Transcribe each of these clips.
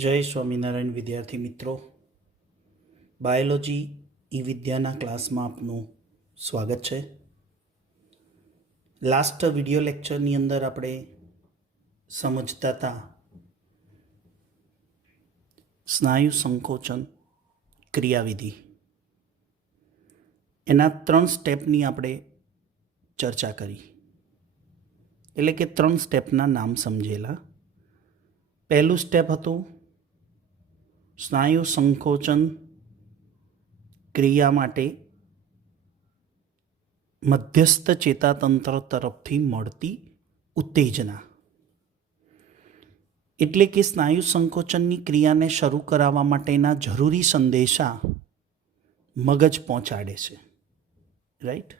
जय स्वामीनारायण विद्यार्थी मित्रों, बायोलॉजी ई विद्याना क्लास में आपનું स्वागत है। लास्ट विडियो लेक्चरनी अंदर આપણે समझता था स्नायु संकोचन क्रियाविधि। एना 3 स्टेपनी આપણે चर्चा करी, એટલે કે 3 સ્ટેપના નામ સમજેલા। પહેલું સ્ટેપ હતું સ્નાયુ સંકોચન ક્રિયા માટે મધ્યસ્થ ચેતાતંત્ર તરફથી મળતી ઉત્તેજના, એટલે કે સ્નાયુ સંકોચનની ક્રિયાને શરૂ કરાવવા માટેના જરૂરી સંદેશા મગજ પહોંચાડે છે, રાઈટ।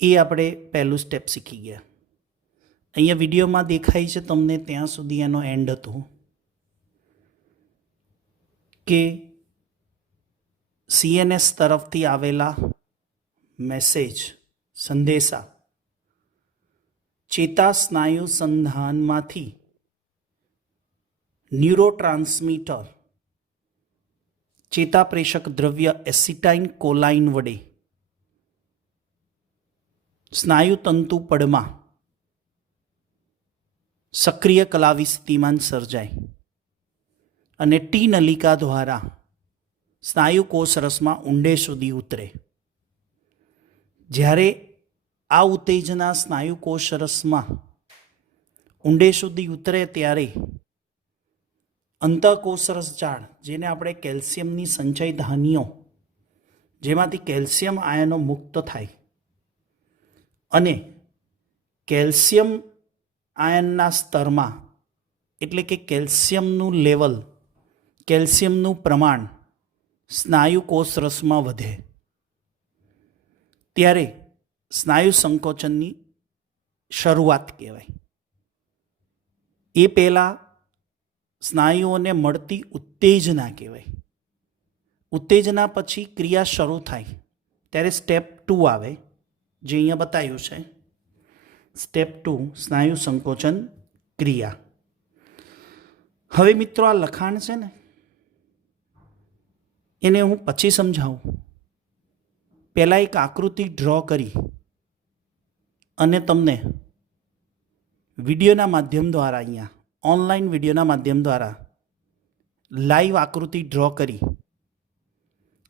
એ આપણે પહેલું સ્ટેપ શીખી ગયા। અહીંયા વિડીયોમાં દેખાય છે તમને, ત્યાં સુધી એનો એન્ડ હતો કે CNS તરફથી આવેલા મેસેજ સંદેશા ચેતા સ્નાયુ સંધાનમાંથી ન્યુરોટ્રાન્સમીટર ચેતાપ્રેષક દ્રવ્ય એસિટાઇન કોલાઇન વડે સ્નાયુ તંતુ પડમાં સક્રિય કલાવી સ્થિતિમાન સર્જાય અને ટી નલિકા દ્વારા સ્નાયુ કોષરસમાં ઊંડે સુધી ઉતરે। જ્યારે આ ઉત્તેજના સ્નાયુ કોષરસમાં ઊંડે સુધી ઉતરે ત્યારે અંતઃકોષરસ જાળ, જેને આપણે કેલ્શિયમની સંચય ધાનીઓ, જેમાંથી કેલ્શિયમ આયનો મુક્ત થાય અને કેલ્શિયમ આયનના સ્તરમાં, એટલે કે કેલ્શિયમનું લેવલ, કેલ્શિયમનું પ્રમાણ સ્નાયુ કોષરસમાં વધે ત્યારે સ્નાયુ સંકોચનની શરૂઆત કહેવાય। એ પહેલાં સ્નાયુઓને મળતી ઉત્તેજના કહેવાય। ઉત્તેજના પછી ક્રિયા શરૂ થાય ત્યારે સ્ટેપ 2 આવે, જે અહીંયા બતાવ્યું છે। સ્ટેપ 2 સ્નાયુ સંકોચન ક્રિયા। હવે મિત્રો, આ લખાણ છે ને, એને હું પછી સમજાવું। પહેલાં એક આકૃતિ ડ્રો કરી અને તમને વિડીયોના માધ્યમ દ્વારા, અહીંયા ઓનલાઈન વિડીયોના માધ્યમ દ્વારા લાઈવ આકૃતિ ડ્રો કરી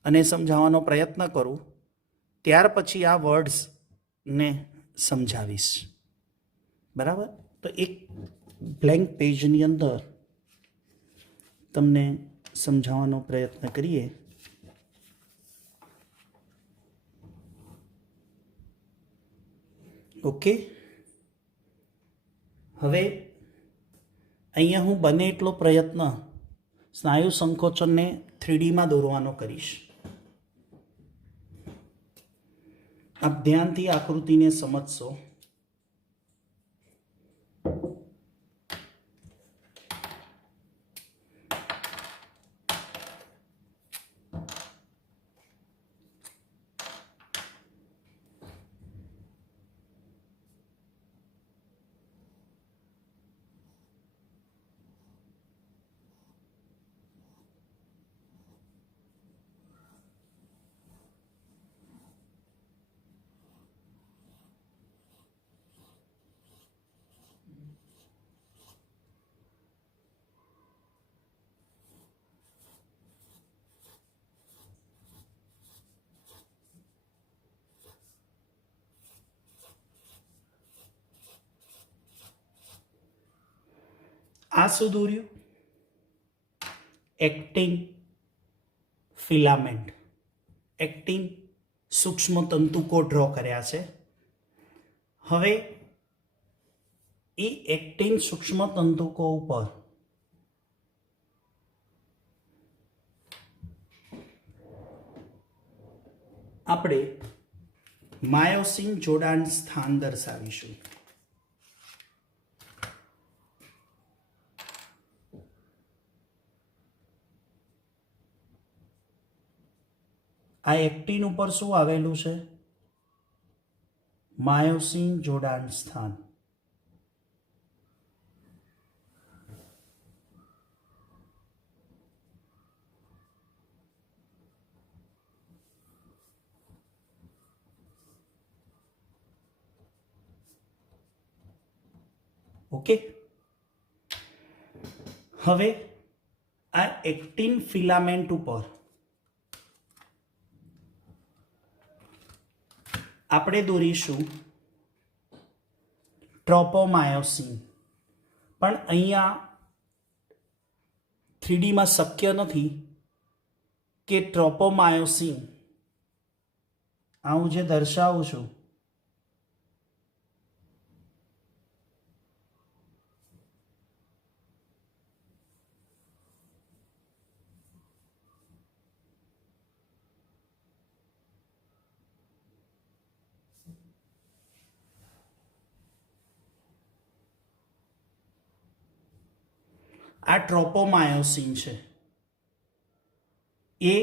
અને સમજાવવાનો પ્રયત્ન કરું। ત્યાર પછી આ વર્ડ્સને સમજાવીશ, બરાબર? તો એક બ્લેન્ક પેજની અંદર તમને સમજાવવાનો પ્રયત્ન કરીએ। ઓકે, હવે અહીંયા હું બને એટલો પ્રયત્ન સ્નાયુ સંકોચનને 3D માં દોરવાનો કરીશ। આપ ધ્યાનથી આકૃતિને સમજશો। આ શું દોર્યું? એક્ટિન ફિલામેન્ટ, એક્ટિન સૂક્ષ્મ તંતુકો ડ્રો કર્યા છે। હવે એ એક્ટિન સૂક્ષ્મ તંતુકો ઉપર આપણે માયોસિન જોડાણ સ્થાન દર્શાવીશું। આ એક્ટિન ઉપર શું આવેલું છે? માયોસિન જોડાણ સ્થાન। આ ઓકે, હવે આ એક્ટિન ફિલામેન્ટ ઉપર આપણે દોરીશું ટ્રોપોમાયોસિન, પણ અહીંયા 3D માં શક્ય નથી કે ટ્રોપોમાયોસિન આ હું જે દર્શાવું છું આ ટ્રોપોમાયોસિન છે. એ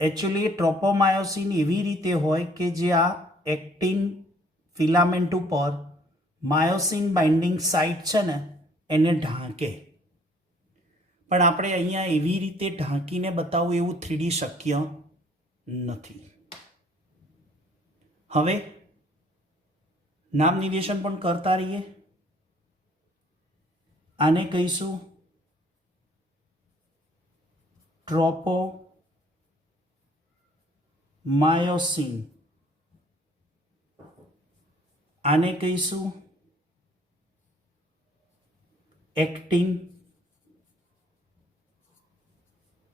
એકચ્યુઅલી ટ્રોપોમાયોસિન એવી રીતે હોય કે જે આ એક્ટિન ફિલામેન્ટ ઉપર માયોસિન બાઇન્ડિંગ સાઇટ છે ને એને ઢાંકે. પણ આપણે અહીંયા એવી રીતે ઢાંકીને બતાવવું એવું 3D શક્ય નથી. હવે નામ નિર્દેશન પણ કરતા રહીએ. આને કહીશું ટ્રોપોમાયોસિન, આને કહીશું એક્ટિન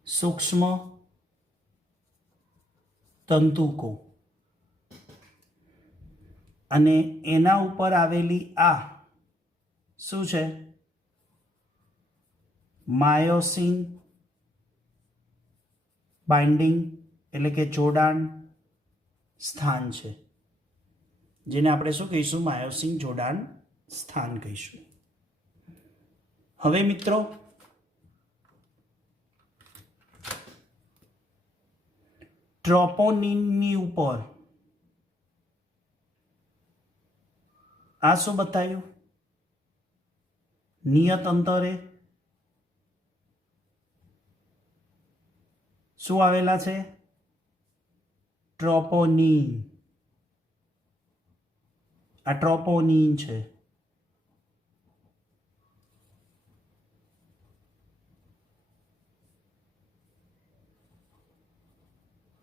સૂક્ષ્મ તંતુકો, અને એના ઉપર આવેલી આ શું છે? માયોસિન બાઇન્ડિંગ એટલે કે જોડાણ સ્થાન છે, જેને આપણે શું કહીશું? માયોસિન જોડાણ સ્થાન કહીશું. હવે મિત્રો ટ્રોપોનિનની ઉપર આ શું બતાવ્યું? નિયત અંતરે શું આવેલા છે? ટ્રોપોનિન. આ ટ્રોપોનિન છે.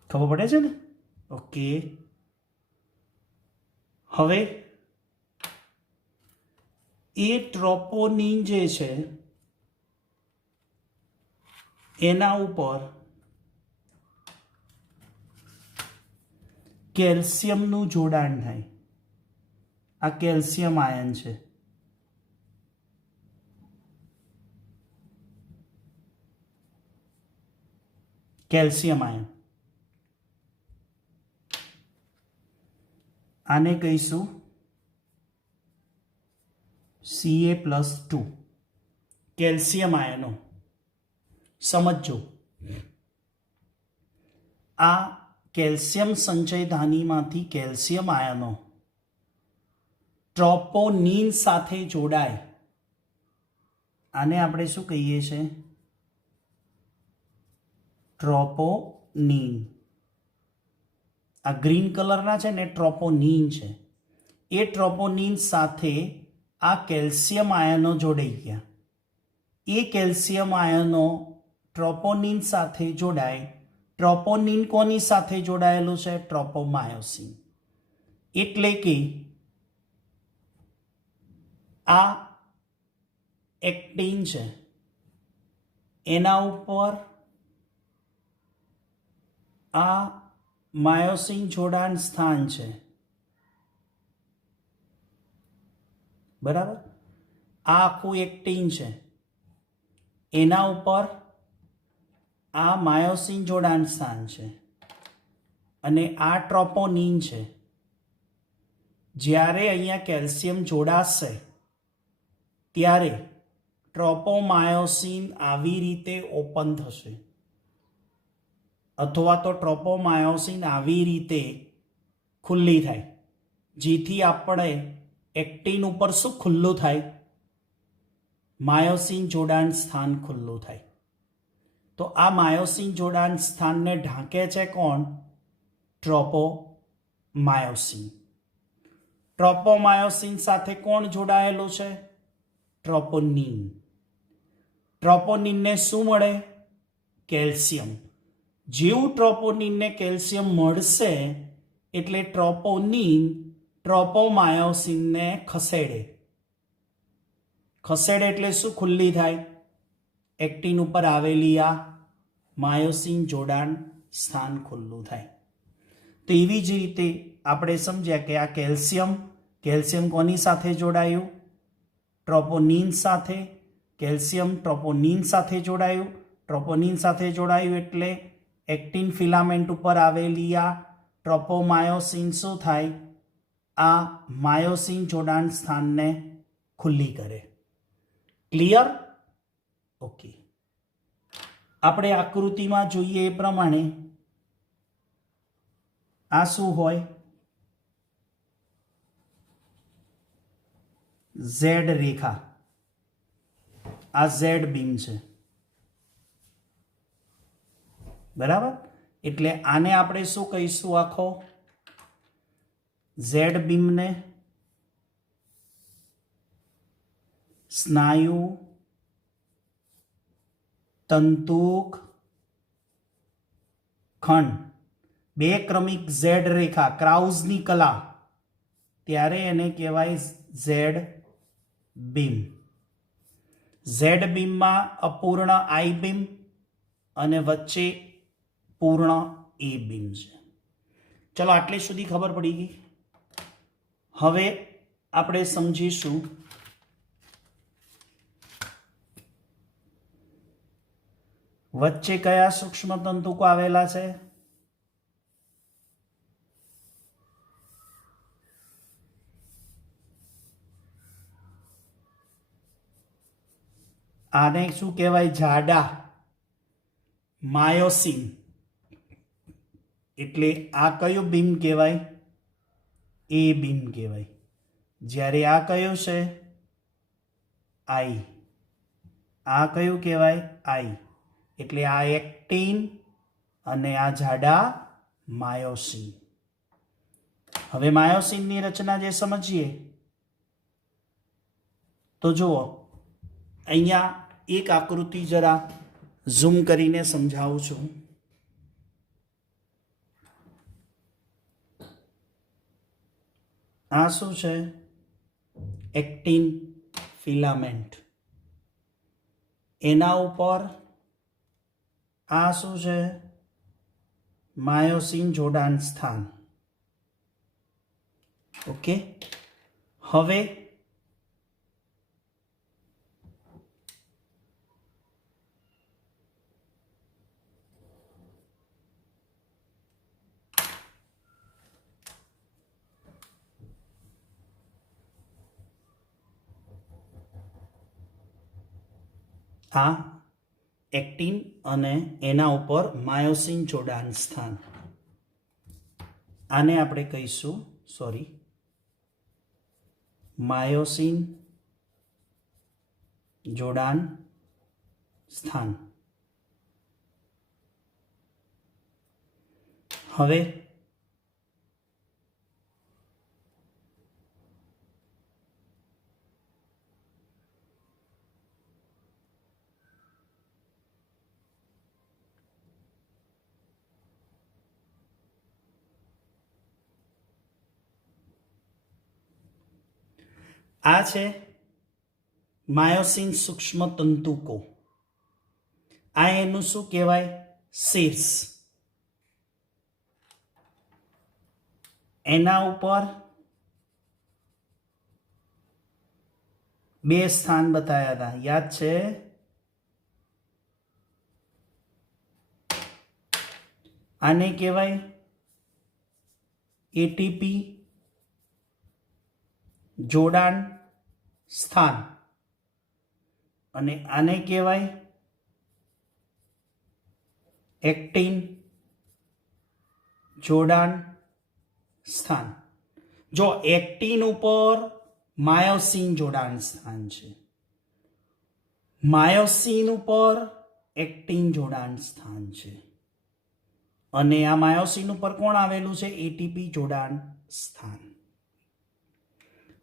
ખબર પડે છે ને? ઓકે, હવે એ ટ્રોપોનિન જે છે એના ઉપર કેલ્શિયમનું જોડાણ થાય. આ કેલ્શિયમ આયન છે. કેલ્શિયમ આયન, આને કહીશું Ca+2. કેલ્શિયમ આયનો સમજો. આ કેલ્શિયમ સંચયધાનીમાંથી કેલ્શિયમ આયનો ટ્રોપોનિન સાથે જોડાય. આને આપણે શું કહીએ છીએ? ટ્રોપોનિન. આ ગ્રીન કલરના છે ને ટ્રોપોનિન છે. એ ટ્રોપોનિન સાથે આ કેલ્શિયમ આયનો જોડાઈ ગયા. એ કેલ્શિયમ આયનો ટ્રોપોનિન સાથે જોડાય. ટ્રોપોનિન કોની સાથે જોડાયેલું છે? ટ્રોપોમાયોસિન. એટલે કે આ એક્ટિન છે એના ઉપર આ માયોસિન જોડાણ સ્થાન છે. બરાબર? આ આખું એક્ટિન છે, એના ઉપર આ માયોસિન જોડાણ સ્થાન છે, અને આ ટ્રોપોનિન છે. જ્યારે અહીંયા કેલ્શિયમ જોડાશે ત્યારે ટ્રોપોમાયોસિન આવી રીતે ઓપન થશે, અથવા તો ટ્રોપોમાયોસિન આવી રીતે ખુલ્લી થાય, જેથી આપણે એક્ટિન ઉપર શું ખુલ્લું થાય? માયોસિન જોડાણ સ્થાન ખુલ્લું થાય. તો આ માયોસિન જોડાણ સ્થાનને ઢાંકે છે કોણ? ટ્રોપોમાયોસિન. ટ્રોપોમાયોસિન સાથે કોણ જોડાયેલું છે? ટ્રોપોનિન. ટ્રોપોનિનને શું મળે? કેલ્શિયમ. જેવું ટ્રોપોનિનને કેલ્શિયમ મળશે એટલે ટ્રોપોનિન ટ્રોપોમાયોસિનને ખસેડે. ખસેડે એટલે શું? ખુલ્લી થાય. એક્ટિન ઉપર આવેલી આ માયોસિન જોડાણ સ્થાન ખુલ્લું થાય. તો એવી જ રીતે આપણે સમજ્યા કે આ કેલ્શિયમ કોની સાથે જોડાયું? ટ્રોપોનિન સાથે. કેલ્શિયમ ટ્રોપોનિન સાથે જોડાયું. ટ્રોપોનિન સાથે જોડાયું એટલે એક્ટિન ફિલામેન્ટ ઉપર આવેલી આ ટ્રોપોમાયોસિન શું થાય? આ માયોસિન જોડાણ સ્થાનને ખુલ્લી કરે. ક્લિયર? ઓકે. આપણે આકૃતિમાં જોઈએ એ પ્રમાણે આ શું હોય? ઝેડ રેખા. આ ઝેડ બીમ છે, બરાબર? એટલે આને આપણે શું કહીશું? આખો ઝેડ બીમને સ્નાયુ તંતુક ખંડ. બે ક્રમિક ઝેડ રેખા, ક્રાઉઝની કલા, ત્યારે એને કહેવાય ઝેડ બીમ. ઝેડ બીમમાં અપૂર્ણ આઈ બીમ અને વચ્ચે પૂર્ણ એ બીમ છે. ચલો, આટલે સુધી ખબર પડી ગઈ. હવે આપણે સમજીશું વચ્ચે કયા સૂક્ષ્મ તંતુકો આવેલા છે. આને શું કહેવાય? જાડા. માયોસિન. એટલે આ કયું બીમ કહેવાય? એ બીમ કહેવાય. જ્યારે આ કયું છે? આઈ. આ કયું કહેવાય? આઈ. એટલે આ એક્ટિન અને આ જાડા માયોસિન. હવે માયોસિનની રચના જે સમજીએ તો જુઓ, અહીંયા એક આકૃતિ જરા ઝૂમ કરીને સમજાવું છું. આ શું છે? Actin filament. એના ઉપર આ શું છે? માયોસિન જોડાણ સ્થાન. ઓકે. હવે આ એક્ટિન અને એના ઉપર માયોસિન જોડાણ સ્થાન. આને આપણે કહીશું માયોસિન જોડાણ સ્થાન. હવે આ છે માયોસિન સૂક્ષ્મ તંતુકો. આ એનું શું કહેવાય? શીર્ષ. એના ઉપર બે સ્થાન બતાવ્યા હતા, યાદ છે? આને કહેવાય એટીપી જોડાણ સ્થાન અને આને કહેવાય એક્ટિન જોડાણ સ્થાન. જો એક્ટિન ઉપર માયોસિન જોડાણ સ્થાન છે, માયોસિન ઉપર એક્ટિન જોડાણ સ્થાન છે અને આ માયોસિન ઉપર કોણ આવેલું છે? એટીપી જોડાણ સ્થાન.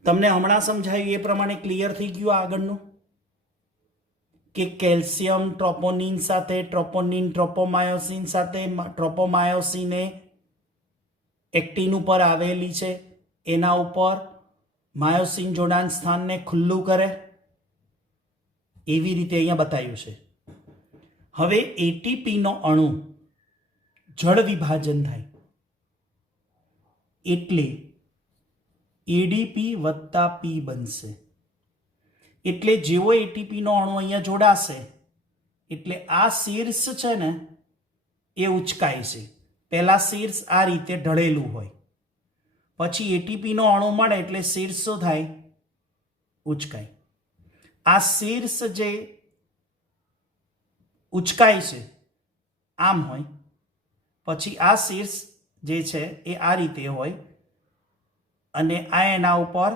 તમને હમણાં સમજાયું એ પ્રમાણે ક્લિયર થઈ ગયું આગળનું? કે કેલ્શિયમ ટ્રોપોનિન સાથે, ટ્રોપોનિન ટ્રોપોમાયોસિન સાથે, ટ્રોપોમાયોસિન એ એક્ટિન ઉપર આવેલી છે, એના ઉપર માયોસિન જોડાણ સ્થાનને ખુલ્લું કરે, એવી રીતે અહીંયા બતાવ્યું છે. હવે એટીપીનો અણુ જળ વિભાજન થાય એટલે એડીપી વત્તા પી બનશે. એટલે જેવો એટીપીનો અણુ અહીંયા જોડાશે એટલે આ શીર્ષ છે ને એ ઉચકાય છે. પહેલા શીર્ષ આ રીતે ઢળેલું હોય, પછી એટીપીનો અણુ મળે એટલે શીર્ષ શું થાય? ઉચકાય. આ શીર્ષ જે ઉચકાય છે આમ હોય, પછી આ શીર્ષ જે છે એ આ રીતે હોય અને આ એના ઉપર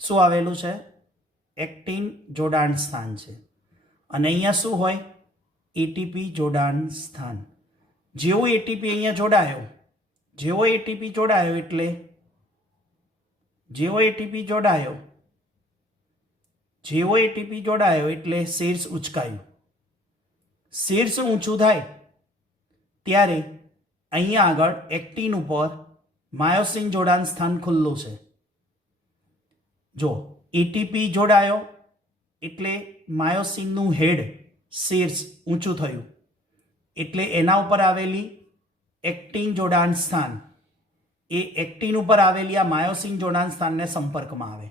શું આવેલું છે? એક્ટિન જોડાણ સ્થાન છે. અને અહીંયા શું હોય? એટીપી જોડાણ સ્થાન. જેવો એટીપી અહીંયા જોડાયો, જેવો એટીપી જોડાયો એટલે શીર્ષ ઉચકાયું. શીર્ષ ઊંચું થાય ત્યારે અહીંયા આગળ એક્ટિન ઉપર માયોસિન જોડાણ સ્થાન ખુલ્લું છે. જો એટીપી જોડાયો એટલે માયોસિનનું હેડ શીર્ષ ઊંચું થયું એટલે એના ઉપર આવેલી એક્ટિન જોડાણ સ્થાન એ એક્ટિન ઉપર આવેલી આ માયોસિન જોડાણ સ્થાનને સંપર્કમાં આવે.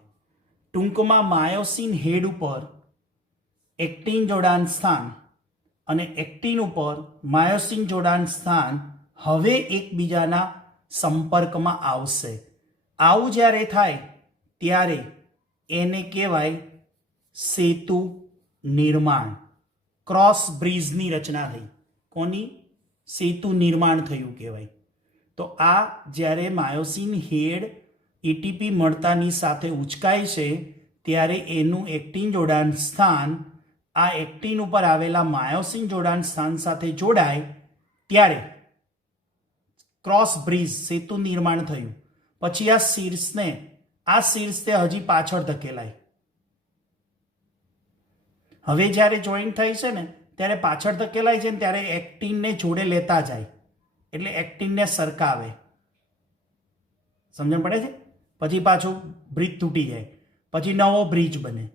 ટૂંકમાં માયોસિન હેડ ઉપર એક્ટિન જોડાણ સ્થાન અને એક્ટિન ઉપર માયોસિન જોડાણ સ્થાન હવે એકબીજાના સંપર્કમાં આવશે. આવું જ્યારે થાય ત્યારે એને કહેવાય સેતુ નિર્માણ. ક્રોસ બ્રિજની રચના થઈ. કોની? સેતુ નિર્માણ થયું કહેવાય. તો આ જ્યારે માયોસિન હેડ એટીપી મળતાની સાથે ઉચકાય છે ત્યારે એનું એક્ટિન જોડાણ સ્થાન આ એક્ટિન ઉપર આવેલા માયોસિન જોડાણ સ્થાન સાથે જોડાય ત્યારે ક્રોસ બ્રિજ સેતુ નિર્માણ થયું. પછી આ શીર્ષને હજી પાછળ ધકેલાય. હવે જ્યારે જોઈન્ટ થાય છે ને ત્યારે પાછળ ધકેલાય છે ને ત્યારે એક્ટિનને જોડે લેતા જાય એટલે એક્ટિનને સરકાવે. સમજણ પડે છે? પછી પાછું બ્રિજ તૂટી જાય, પછી નવો બ્રિજ બને,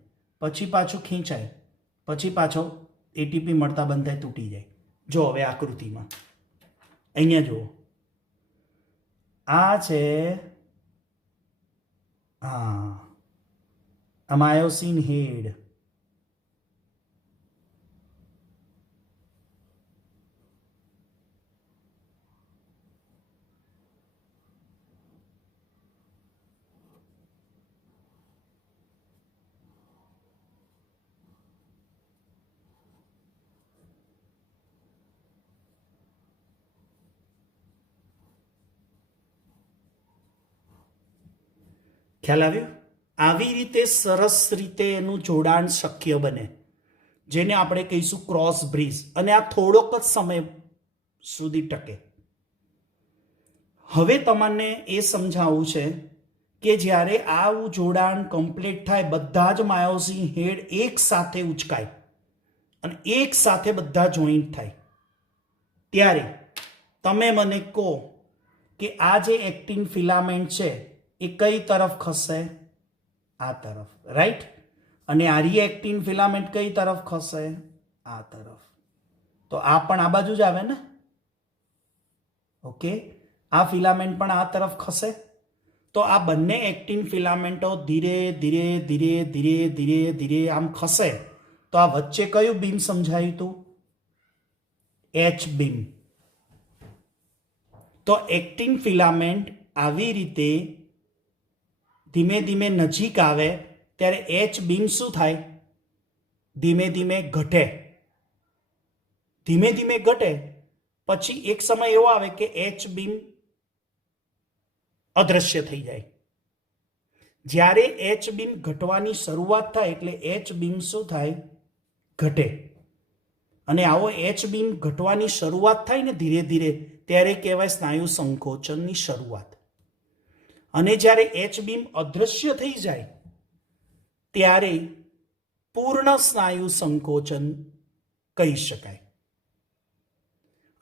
પછી પાછું ખેંચાય, પછી પાછો એટીપી મળતા બંધ થાય, તૂટી જાય. જો હવે આકૃતિમાં અહીંયા જુઓ, આ છે માયોસિન હેડ. ખ્યાલ આવ્યો? આવી રીતે સરસ રીતે એનું જોડાણ શક્ય બને, જેને આપણે કહીશું ક્રોસ બ્રિજ. અને આ થોડોક જ સમય સુધી ટકે. હવે તમને એ સમજાવવું છે કે જ્યારે આવું જોડાણ કમ્પ્લીટ થાય, બધા જ માયોસિન હેડ એક સાથે ઉચકાય અને એક સાથે બધા જોઈન્ટ થાય ત્યારે તમે મને કહો કે આ જે એક્ટિન ફિલામેન્ટ છે એ કઈ તરફ ખસે? આ તરફ, રાઈટ? અને આ રિએક્ટિન ફિલામેન્ટ કઈ તરફ ખસે? આ તરફ. તો આ પણ આ બાજુ જ આવે ને? ઓકે, આ ફિલામેન્ટ પણ આ તરફ ખસે. તો આ બંને એક્ટિન ફિલામેન્ટો ધીરે ધીરે ધીરે ધીરે ધીરે ધીરે આમ ખસે તો આ વચ્ચે કયું બીમ સમજાયું હતું? H beam. તો એક્ટિન ફિલામેન્ટ આવી રીતે ધીમે ધીમે નજીક આવે ત્યારે એચ બીમ શું થાય? ધીમે ધીમે ઘટે. ધીમે ધીમે ઘટે પછી એક સમય એવો આવે કે એચ બીમ અદ્રશ્ય થઈ જાય. જ્યારે એચ બીમ ઘટવાની શરૂઆત થાય એટલે એચ બીમ શું થાય? ઘટે. અને આવો એચ બીમ ઘટવાની શરૂઆત થાય ને ધીરે ધીરે ત્યારે કહેવાય સ્નાયુ સંકોચનની શરૂઆત. અને જ્યારે એચ બીમ અદ્રશ્ય થઈ જાય ત્યારે પૂર્ણ સ્નાયુ સંકોચન કહી શકાય.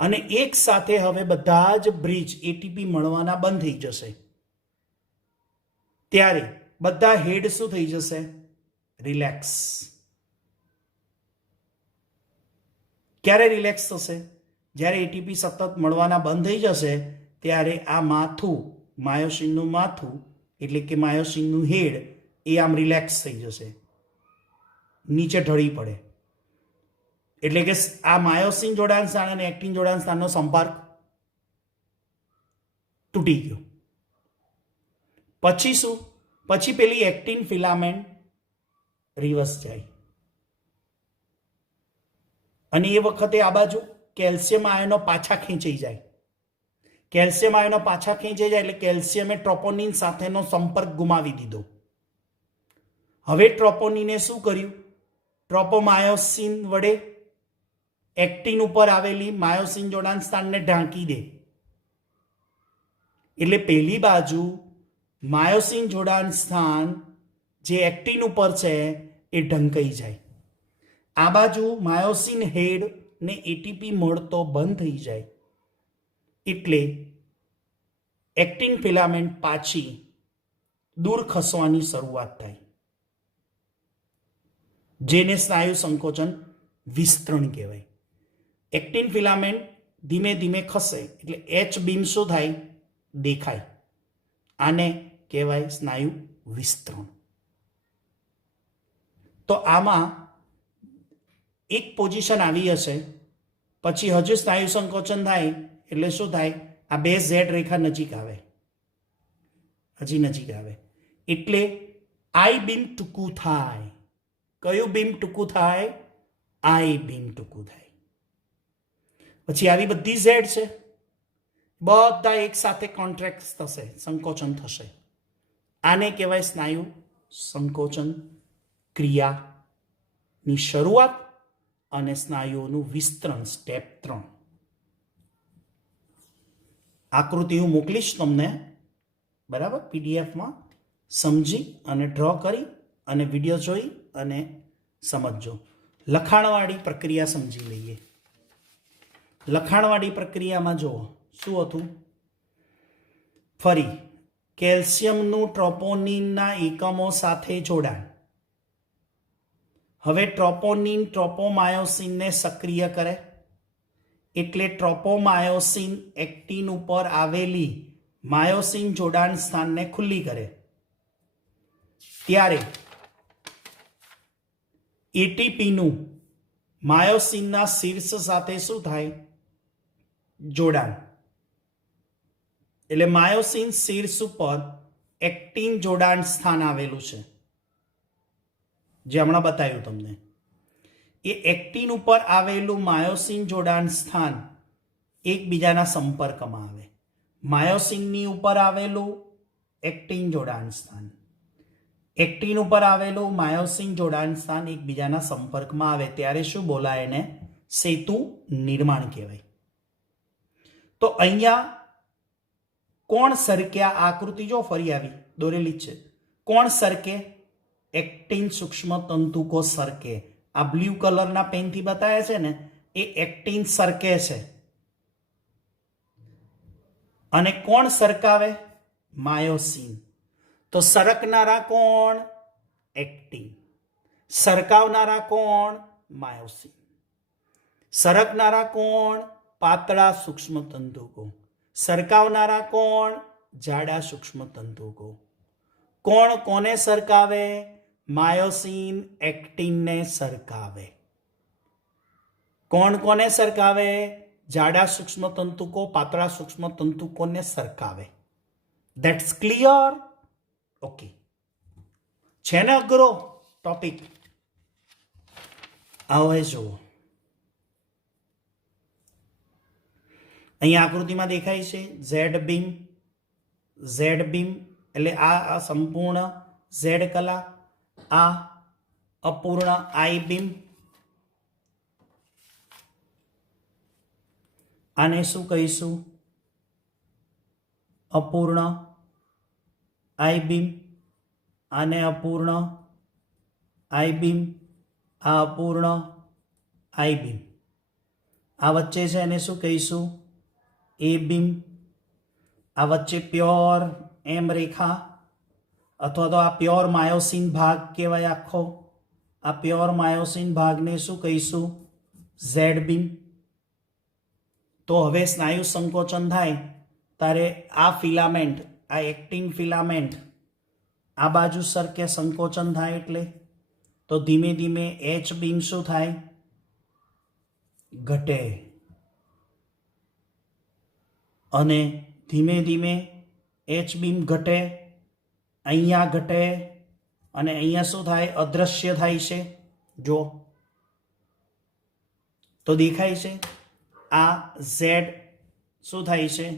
અને એક સાથે હવે બધા જ બ્રિજ એટીપી મળવાના બંધ થઈ જશે. ત્યારે બધા હેડ શું થઈ જશે? રિલેક્સ. ક્યારે રિલેક્સ થશે? જ્યારે એટીપી સતત મળવાના બંધ થઈ જશે ત્યારે આ માથું, માયોસિનનું માથું એટલે કે માયોસિનનું હેડ એ આમ રિલેક્સ થઈ જશે, નીચે ઢળી પડે. એટલે કે આ માયોસિન જોડાણ સ્થાન અને એક્ટિન જોડાણ સ્થાનનો સંપર્ક તૂટી ગયો. પછી શું? પછી પેલી એક્ટિન ફિલામેન્ટ રિવર્સ જાય અને એ વખતે આ બાજુ કેલ્શિયમ આયનો પાછા ખેંચાઈ જાય. કેલ્શિયમ આયનો પાછા ખેંચાઈ જાય એટલે કેલ્શિયમે ટ્રોપોનિન સાથેનો સંપર્ક ગુમાવી દીધો. હવે ટ્રોપોનિને શું કર્યું? ટ્રોપોમાયોસિન વડે એક્ટિન ઉપર આવેલી માયોસિન જોડાણ સ્થાનને ઢાંકી દે. એટલે પહેલી બાજુ માયોસિન જોડાણ સ્થાન જે એક્ટિન ઉપર છે એ ઢંકાઈ જાય. આ બાજુ માયોસિન હેડ ને એટીપી મળતો બંધ થઈ જાય. એટલે એક્ટિન ફિલામેન્ટ પાછી દૂર ખસવાની શરૂઆત થાય, જેને સ્નાયુ સંકોચન વિસ્તરણ કહેવાય. એક્ટિન ફિલામેન્ટ ધીમે ધીમે ખસે એટલે એચ બીમ શું થાય? દેખાય. આને કહેવાય સ્નાયુ વિસ્તરણ. તો આમાં એક પોઝિશન આવી હશે, પછી હજુ સ્નાયુ સંકોચન થાય એટલે શું થાય? આ બે ઝેડ રેખા નજીક આવે, હજી નજીક આવે એટલે આઈ બીમ ટૂંકું થાય. કયું બીમ ટૂંકું થાય? આઈ બીમ ટૂંકું થાય. પછી આવી બધી ઝેડ છે, બધા એક સાથે કોન્ટ્રેક્ટ થશે, સંકોચન થશે. આને કહેવાય સ્નાયુ સંકોચન ક્રિયાની શરૂઆત અને સ્નાયુઓનું વિસ્તરણ સ્ટેપ 3. આકૃતિ હું મોકલીશ તમને, બરાબર? પીડીએફમાં સમજી અને ડ્રો કરી અને વિડીયો જોઈ અને સમજજો. લખાણવાળી પ્રક્રિયા સમજી લઈએ. લખાણવાળી પ્રક્રિયામાં જુઓ શું હતું? ફરી કેલ્શિયમનું ટ્રોપોનિનના એકમો સાથે જોડાણ. હવે ટ્રોપોનિન ટ્રોપોમાયોસિનને સક્રિય કરે એટલે ટ્રોપોમાયોસિન એક્ટિન ઉપર આવેલી માયોસિન જોડાણ સ્થાનને ખુલ્લી કરે. ત્યારે એટીપીનું માયોસિનના શીર્ષ સાથે શું થાય? જોડાણ. એટલે માયોસિન શીર્ષ ઉપર એક્ટિન જોડાણ સ્થાન આવેલું છે, જે હમણાં બતાવ્યું તમને. એ એક્ટિન ઉપર આવેલું માયોસિન જોડાણ સ્થાન એકબીજાના સંપર્કમાં આવે. માયોસિનની ઉપર આવેલું એક્ટિન જોડાણ સ્થાન, એક્ટિન ઉપર આવેલું માયોસિન જોડાણ સ્થાન એકબીજાના સંપર્કમાં આવે ત્યારે શું બોલાય? એને સેતુ નિર્માણ કહેવાય. તો અહીંયા કોણ સરક્યા? આકૃતિ જો ફરી આવી દોરેલી જ છે. કોણ સરકે? એક્ટિન સૂક્ષ્મ તંતુકો સરકે. આ બ્લુ કલરના પેનથી બતાવ્યા છે ને, એ એક્ટિન સરકે છે. અને કોણ સરકાવે? માયોસિન. તો સરકનારા કોણ? એક્ટિન. સરકાવનારા કોણ? માયોસિન. સરકનારા કોણ? પાતળા સૂક્ષ્મ તંતુકો. સરકાવનારા કોણ? જાડા સૂક્ષ્મ તંતુકો. કોણ કોને સરકાવે? માયોસિન એક્ટિનને સરકાવે. કોણ કોને સરકાવે? જાડા સૂક્ષ્મ તંતુકો પાતળા સૂક્ષ્મ તંતુકોને સરકાવે. That's clear? ઓકે. છે ને અઘરો ટોપિક? હવે જુઓ, અહીંયા આકૃતિમાં દેખાય છે ઝેડ બીમ. ઝેડ બીમ એટલે આ સંપૂર્ણ ઝેડ કલા, આ અપૂર્ણ આઈ બીમ. આને શું કહીશું? અપૂર્ણ આઈ બીમ. આને અપૂર્ણ આઈ બીમ આ અપૂર્ણ આઈ બીમ, આ વચ્ચે છે એને શું કહીશું? એ બીમ. આ વચ્ચે પ્યોર એમ રેખા અથવા તો આ પ્યોર માયોસિન ભાગ કહેવાય આખો. આ પ્યોર માયોસિન ભાગને શું કહીશું? Z beam. તો હવે સ્નાયુ સંકોચન થાય ત્યારે આ ફિલામેન્ટ, આ એક્ટિન ફિલામેન્ટ આ બાજુ સરકે સંકોચન થાય એટલે તો ધીમે ધીમે એચ બીમ શું થાય? ઘટે. અને ધીમે ધીમે એચ બીમ ઘટે, અહીંયા ઘટે અને અહીંયા શું થાય? અદ્રશ્ય થાય છે. જો તો દેખાય છે આ ઝેડ શું થાય છે?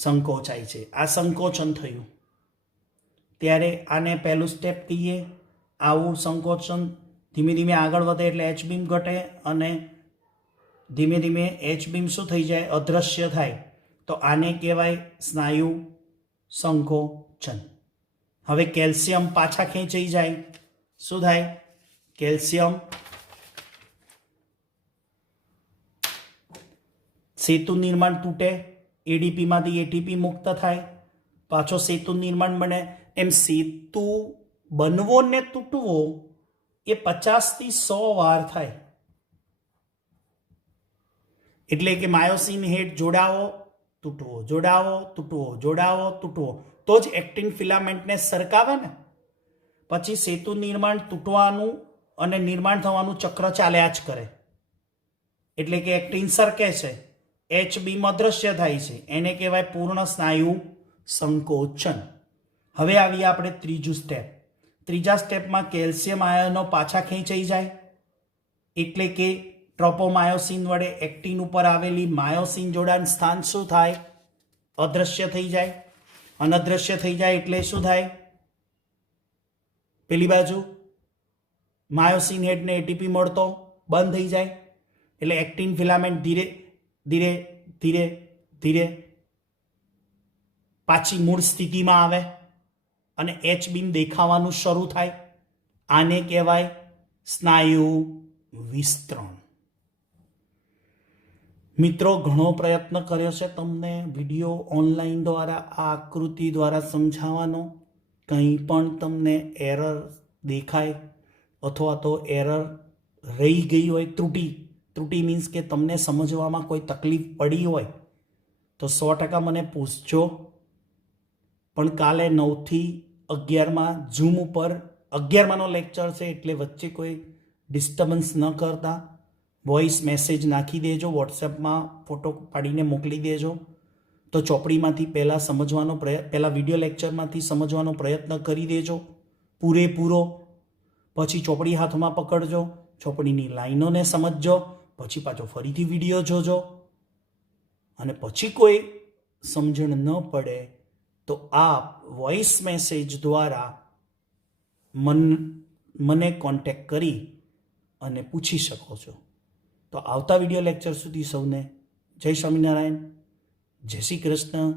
સંકોચાય છે. આ સંકોચન થયું ત્યારે આને પહેલું સ્ટેપ કહીએ. આવું સંકોચન ધીમે ધીમે આગળ વધે એટલે એચ બીમ ઘટે અને ધીમે ધીમે એચ બીમ શું થઈ જાય? અદ્રશ્ય થાય. તો આને કહેવાય સ્નાયુ સંકોચન. હવે કેલ્શિયમ પાછા ખેંચાઈ જાય. શું થાય? કેલ્શિયમ સેતુ નિર્માણ તૂટે, એડીપીમાંથી એટીપી મુક્ત થાય, પાછો સેતુ નિર્માણ બને. એમ સેતુ બનવો ને તૂટવો એ 50 થી 100 વાર થાય. એટલે કે માયોસિન હેડ જોડાવો, તૂટવો, જોડાવો, તૂટવો, જોડાવો, તૂટવો, તો જ એક્ટિન ફિલામેન્ટને સરકાવે ને. પછી સેતુ નિર્માણ તૂટવાનું અને નિર્માણ થવાનું ચક્ર ચાલ્યા જ કરે. એટલે કે એક્ટિન સરકે છે, એચ બીમ અદ્રશ્ય થાય છે, એને કહેવાય પૂર્ણ સ્નાયુ સંકોચન. હવે આવીએ આપણે ત્રીજું સ્ટેપ. ત્રીજા સ્ટેપમાં કેલ્શિયમ આયનો પાછા ખેંચાઈ જાય એટલે કે ટ્રોપોમાયોસિન વડે એક્ટિન ઉપર આવેલી માયોસિન જોડાણ સ્થાન શું થાય? અદ્રશ્ય થઈ જાય. અનદ્રશ્ય થઈ જાય એટલે શું થાય? પેલી બાજુ માયોસિન હેડને એટીપી મળતો બંધ થઈ જાય. એટલે એક્ટિન ફિલામેન્ટ ધીરે ધીરે ધીરે ધીરે પાછી મૂળ સ્થિતિમાં આવે અને એચ બીમ દેખાવાનું શરૂ થાય. આને કહેવાય સ્નાયુ વિસ્તરણ. મિત્રો, ઘણો પ્રયત્ન કર્યો છે તમને વિડીયો ઓનલાઈન દ્વારા આ આકૃતિ દ્વારા સમજાવવાનો. કંઈ પણ તમને એરર દેખાય અથવા તો એરર રહી ગઈ હોય, ત્રુટી મીન્સ કે તમને સમજવામાં કોઈ તકલીફ પડી હોય તો 100% મને પૂછજો. પણ કાલે 9 થી 11માં ઝૂમ ઉપર 11માનો લેક્ચર છે એટલે વચ્ચે કોઈ ડિસ્ટર્બન્સ ન કરતા વોઇસ મેસેજ નાખી દેજો, વોટ્સએપમાં ફોટો પાડીને મોકલી દેજો. તો ચોપડીમાંથી પહેલાં વિડીયો લેક્ચરમાંથી સમજવાનો પ્રયત્ન કરી દેજો પૂરેપૂરો. પછી ચોપડી હાથમાં પકડજો, ચોપડીની લાઈનોને સમજજો, પછી પાછો ફરીથી વિડીયો જોજો. અને પછી કોઈ સમજણ ન પડે તો આપ વોઇસ મેસેજ દ્વારા મને કોન્ટેક્ટ કરી અને પૂછી શકો છો. તો આવતા વિડીયો લેક્ચર સુધી સૌને જય સ્વામિનારાયણ, જય શ્રી કૃષ્ણ.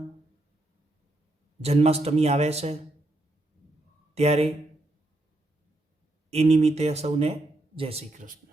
જન્માષ્ટમી આવે છે ત્યારે એ નિમિત્તે સૌને જય શ્રી કૃષ્ણ.